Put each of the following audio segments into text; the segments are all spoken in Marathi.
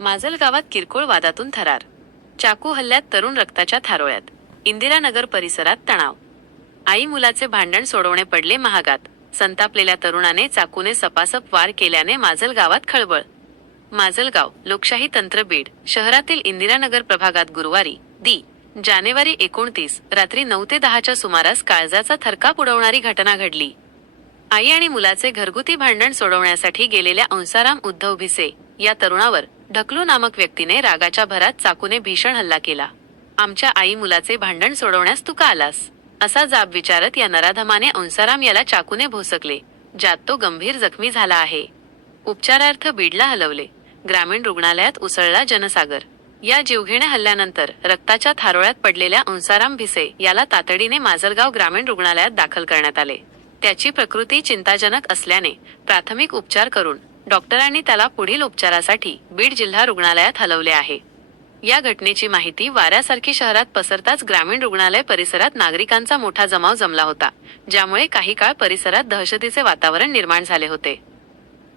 माजल गावात किरकोळ वादातून थरार. चाकू हल्ल्यात तरुण रक्ताच्या थारोळ्यात. इंदिरानगर परिसरात तणाव. आई मुलाचे भांडण सोडवणे पडले महागात. संतापलेल्या तरुणाने चाकूने सपासप वार केल्याने माजल गावात खळबळ. माजलगाव, लोकशाही तंत्र बीड शहरातील इंदिरानगर प्रभागात गुरुवारी जानेवारी 29 रात्री 9 ते 10च्या सुमारास काळजाचा थरकाप उडवणारी घटना घडली. आई आणि मुलाचे घरगुती भांडण सोडवण्यासाठी गेलेल्या अंसाराम उद्धव भिसे या तरुणावर ढकलू नामक व्यक्तीने रागाच्या भरात चाकूने भीषण हल्ला केला. आमच्या आई मुलाचे भांडण सोडवण्यास तू का आलास, असा जाब विचारत या नराधमाने अंसाराम याला चाकूने भोसकले, ज्यात तो गंभीर जखमी झाला आहे. उपचारार्थ बीडला हलवले. ग्रामीण रुग्णालयात उसळला जनसागर. या जीवघेण्या हल्ल्यानंतर रक्ताच्या थारोळ्यात पडलेल्या अंसाराम भिसे याला तातडीने माजलगाव ग्रामीण रुग्णालयात दाखल करण्यात आले. त्याची प्रकृती चिंताजनक असल्याने प्राथमिक उपचार करून डॉक्टरांनी त्याला पुढील उपचारासाठी बीड जिल्हा रुग्णालयात हलवले आहे. या घटनेची माहिती वाऱ्यासारखी शहरात पसरताच ग्रामीण रुग्णालय परिसरात नागरिकांचा मोठा जमाव जमला होता, ज्यामुळे काही काळ परिसरात दहशतीचे वातावरण निर्माण झाले होते.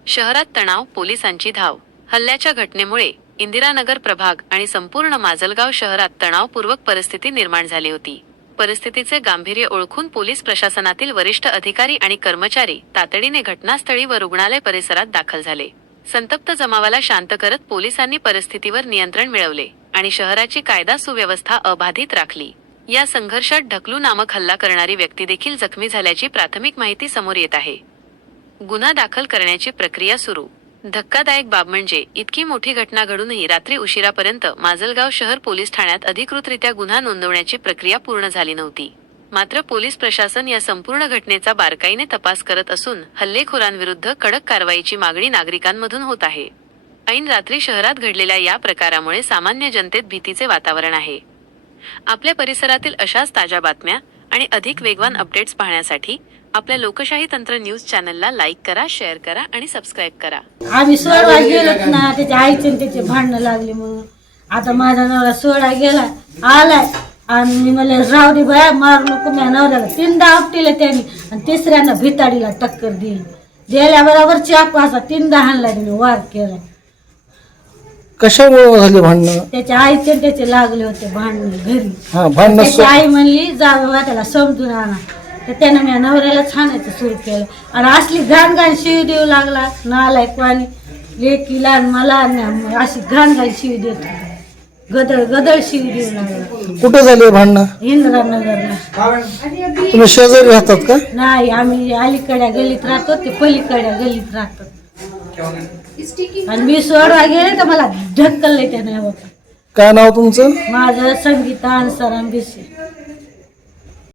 शहरात तणाव, पोलिसांची धाव. हल्ल्याच्या घटनेमुळे इंदिरानगर प्रभाग आणि संपूर्ण माजलगाव शहरात तणावपूर्वक परिस्थिती निर्माण झाली होती. परिस्थितीचे गांभीर्य ओळखून पोलीस प्रशासनातील वरिष्ठ अधिकारी आणि कर्मचारी तातडीने घटनास्थळी व रुग्णालय परिसरात दाखल झाले. संतप्त जमावाला शांत करत पोलिसांनी परिस्थितीवर नियंत्रण मिळवले आणि शहराची कायदा सुव्यवस्था अबाधित राखली. या संघर्षात ढकलू नामक हल्ला करणारी व्यक्ती देखील जखमी झाल्याची प्राथमिक माहिती समोर येत आहे. गुन्हा दाखल करण्याची प्रक्रिया सुरू. धक्कादायक बाब म्हणजे इतकी मोठी घटना घडूनही रात्री उशिरापर्यंत माजलगाव शहर पोलीस ठाण्यात अधिकृतरित्या गुन्हा नोंदवण्याची प्रक्रिया पूर्ण झाली नव्हती. मात्र पोलीस प्रशासन या संपूर्ण घटनेचा बारकाईने तपास करत असून हल्लेखोरांविरुद्ध कडक कारवाईची मागणी नागरिकांमधून होत आहे. ऐन रात्री शहरात घडलेल्या या प्रकारामुळे सामान्य जनतेत भीतीचे वातावरण आहे. आपल्या परिसरातील अशाच ताज्या बातम्या आणि अधिक वेगवान अपडेट्स पाहण्यासाठी आपल्या लोकशाही तंत्र न्यूज चॅनलला लाईक करा, शेअर करा आणि सबस्क्राईब करा. आम्ही सोडवा गेलोत ना, त्याच्या आईचे त्याचे भांडणं लागले. मग आता माझा नवरा सोडा गेला आलाय आणि मी मला राव दे बाया मारू नको. माझ्या नवऱ्याला 3दा आपटीला त्याने आणि तिसऱ्यांदा भिताडीला टक्कर दिली. दिल्या बरोबर चाकू असा 3दा हाणला, त्याने वार केला. कशामुळे झाले भांडणं? त्याच्या आईचे त्याचे लागले होते भांडण घरी. भांडण त्याची आई म्हणली जा बाबा त्याला समजून आणा. तर त्यानं माझ्या नवऱ्याला छानायचं सुरू केलं आणि असली घाण घाण शिवी देऊ लागला. नालायक वाणी लेकीला आणि मला अशी घाण घाण शिवी देत होता. गदळ गदळ शिवी देऊ लागला. कुठे झाले भांडणं? इंदिरानगरला. तुम्ही शेजारी राहतात का? नाही, आम्ही अलीकड्या गल्लीत राहतो, ते पलीकड्या गल्लीत राहतात. आणि मी सोडवा गेले तर मला ढकलले त्याने. काय नाव तुमचं? माझं संगीता अंसाराम भिसे.